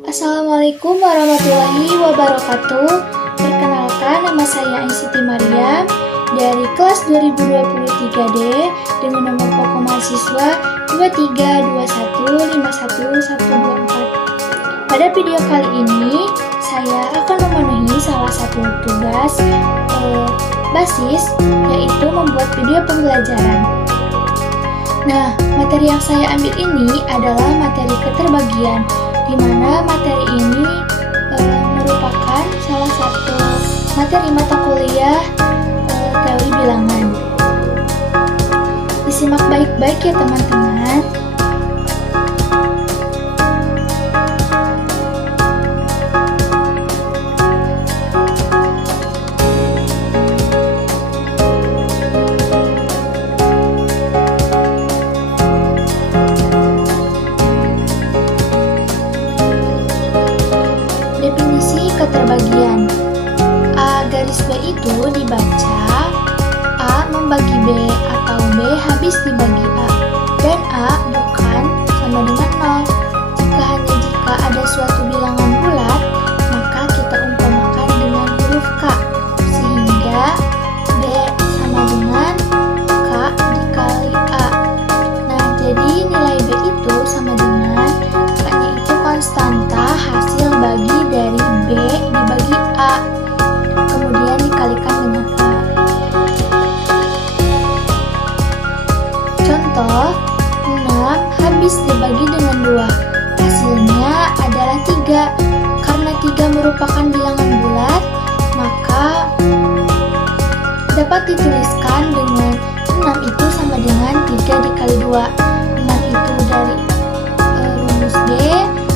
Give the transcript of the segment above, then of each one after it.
Assalamualaikum warahmatullahi wabarakatuh. Perkenalkan, nama saya Aisyiti Maryam dari kelas 2023D dengan nomor pokok mahasiswa 232151124. Pada video kali ini, saya akan memenuhi salah satu tugas basis, yaitu membuat video pembelajaran. Nah, materi yang saya ambil ini adalah materi keterbagian, di mana materi ini merupakan salah satu materi mata kuliah teori bilangan. Disimak baik-baik ya teman-teman. Definisi keterbagian. A garis B itu dibaca A membagi B atau B habis dibagi A, dan A bukan sama dengan 0. Jika ada suatu bilangan bulat, maka kita umpamakan dengan huruf K, sehingga B sama dengan K dikali A. Nah, jadi nilai B itu sama dengan K-nya itu konstanta hasil bagi dari B dibagi A, kemudian dikalikan dengan A. Contoh, 6 habis dibagi dengan 2, hasilnya adalah 3. Karena 3 merupakan bilangan bulat, maka dapat dituliskan dengan 6 itu sama dengan 3 dikali 2. 6 itu dari rumus B,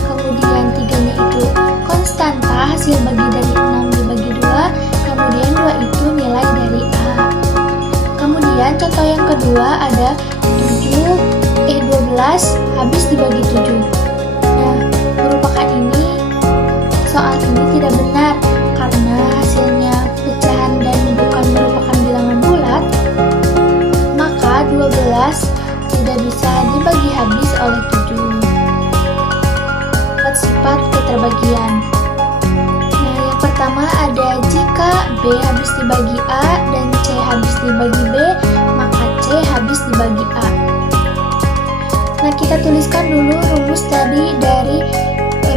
kemudian 3-nya itu konstanta hasil bagi dari 6 dibagi 2, kemudian 2 itu nilai dari A. Kemudian contoh yang kedua ada 12 habis dibagi 7. Nah, merupakan soal ini tidak benar karena hasilnya pecahan dan bukan merupakan bilangan bulat, maka 12 tidak bisa dibagi habis oleh 7. Sifat keterbagian. Nah, yang pertama ada jika B habis dibagi A dan C habis dibagi B, maka C habis dibagi A. Nah, kita tuliskan dulu rumus tadi dari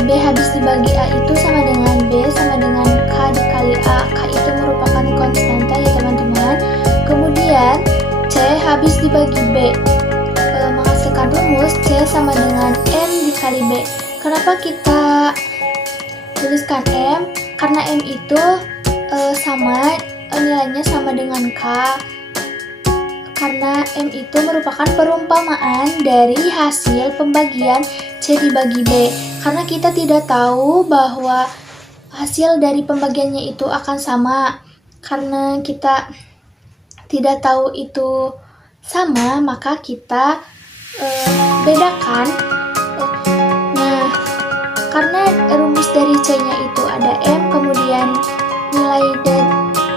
B habis dibagi A itu sama dengan B sama dengan K dikali A. K itu merupakan konstanta ya teman-teman. Kemudian C habis dibagi B menghasilkan rumus C sama dengan M dikali B. Kenapa kita tuliskan M? Karena M itu nilainya sama dengan K. Karena M itu merupakan perumpamaan dari hasil pembagian C dibagi B. Karena kita tidak tahu bahwa hasil dari pembagiannya itu akan sama. Karena kita tidak tahu itu sama, maka kita bedakan. Karena rumus dari C-nya itu ada M, kemudian nilai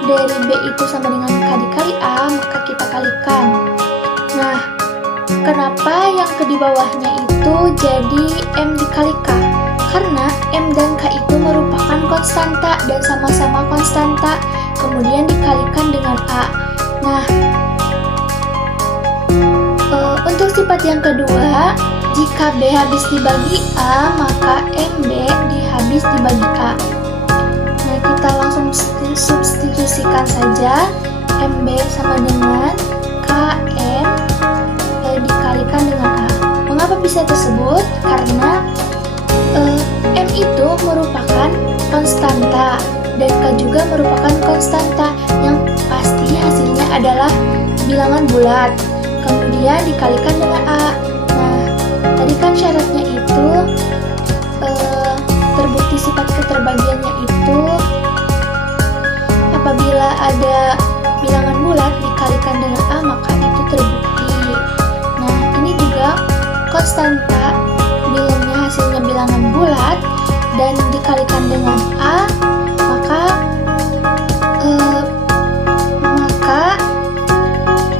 dari B itu sama dengan K dikali A, maka kita kalikan. Nah, kenapa yang di bawahnya itu jadi M dikali K? Karena M dan K itu merupakan konstanta dan sama-sama konstanta, kemudian dikalikan dengan A. Nah, untuk sifat yang kedua, jika B habis dibagi A, maka MB habis dibagi A. Nah, kita langsung substitusikan saja. MB sama dengan KM dikalikan dengan A. Mengapa bisa tersebut? Karena M itu merupakan konstanta dan K juga merupakan konstanta, yang pasti hasilnya adalah bilangan bulat. Kemudian dikalikan dengan A. Tadi kan syaratnya itu terbukti sifat keterbagiannya itu apabila ada bilangan bulat dikalikan dengan A, maka itu terbukti. Nah, ini juga konstanta, bilangnya hasilnya bilangan bulat dan dikalikan dengan A, maka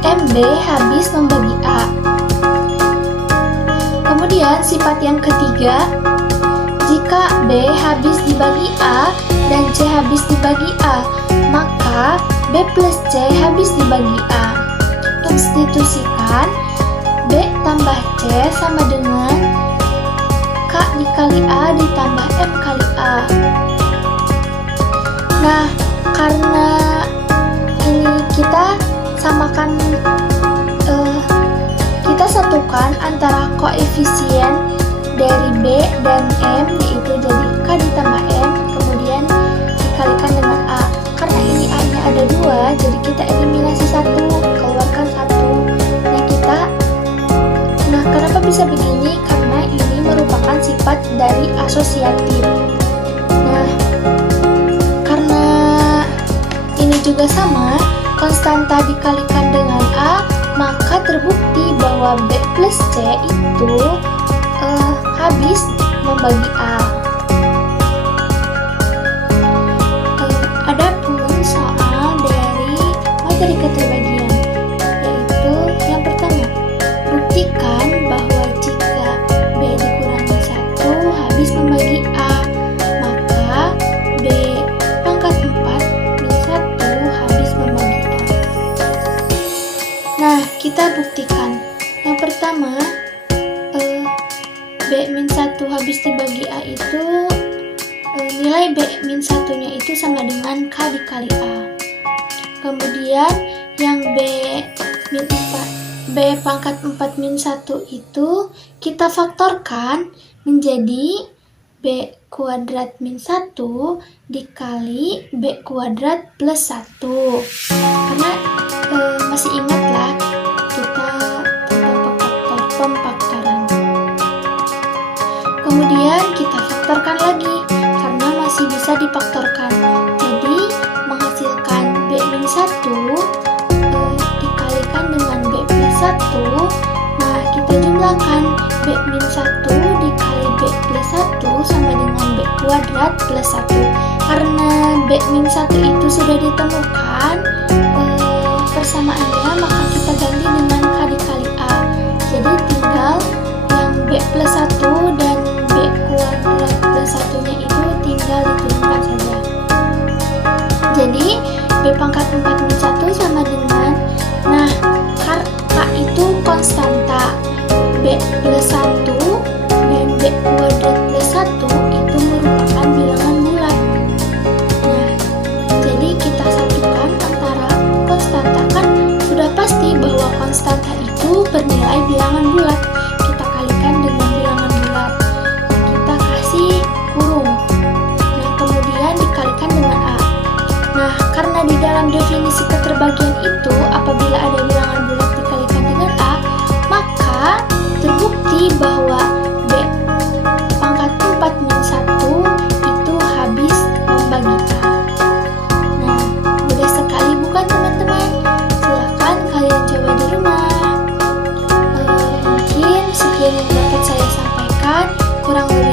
MB habis membagi A. Kemudian sifat yang ketiga, jika B B habis dibagi A dan C habis dibagi A, maka B plus C habis dibagi A. Substitusikan B tambah C sama dengan K dikali A ditambah M kali A. Nah, karena ini kita samakan, kita satukan antara koefisien dari B dan M, yaitu jadi K ditambah M, kemudian dikalikan dengan A. Karena ini A-nya ada 2, jadi kita eliminasi 1, keluarkan 1. Nah, kenapa bisa begini? Karena ini merupakan sifat dari asosiatif. Nah, karena ini juga sama, konstanta dikalikan dengan A, maka terbukti bahwa B plus C itu habis membagi A. Adapun soal dari materi keterbagian, yaitu yang pertama, buktikan bahwa jika B dikurangi 1 habis membagi A, maka B pangkat 4 min 1 habis membagi A. Nah, kita buktikan. Yang pertama, B min 1 habis dibagi A itu, nilai B min 1-nya itu sama dengan K dikali A. Kemudian yang B min 4, B pangkat 4 min 1 itu kita faktorkan menjadi B kuadrat min 1 dikali B kuadrat plus 1. Karena masih ingatlah kita tentang pemfaktoran. Kemudian kita faktorkan lagi karena masih bisa difaktorkan. Jadi menghasilkan B min 1 dikalikan dengan B plus 1. Nah, kita jumlahkan B min 1 dikali B plus 1 sama dengan B kuadrat plus 1. Karena B min 1 itu sudah ditemukan persamaannya, maka kita ganti dengan K dikali A. Jadi tinggal yang B plus 1 dan B kuadrat plus 1-nya itu tinggal diturunkan saja. Jadi B pangkat 4 min 1 sama dengan, nah, K itu konstanta, B plus 1 dan B kuadrat plus 1 itu merupakan bilangan bulat. Nah, jadi kita satukan antara konstanta, kan sudah pasti bahwa konstanta itu bernilai bilangan bulat. Kita kalikan dengan bilangan bulat. Kita kasih kurung. Nah, kemudian dikalikan dengan A. Nah, karena di dalam definisi keterbagian itu apabila ada bilangan bulat dikalikan dengan A, maka terbukti bahwa B pangkat 4 min 1 itu habis membagi A. Nah, mudah sekali bukan teman-teman? Silahkan kalian coba di rumah. Mungkin sekian yang dapat saya sampaikan, kurang lebih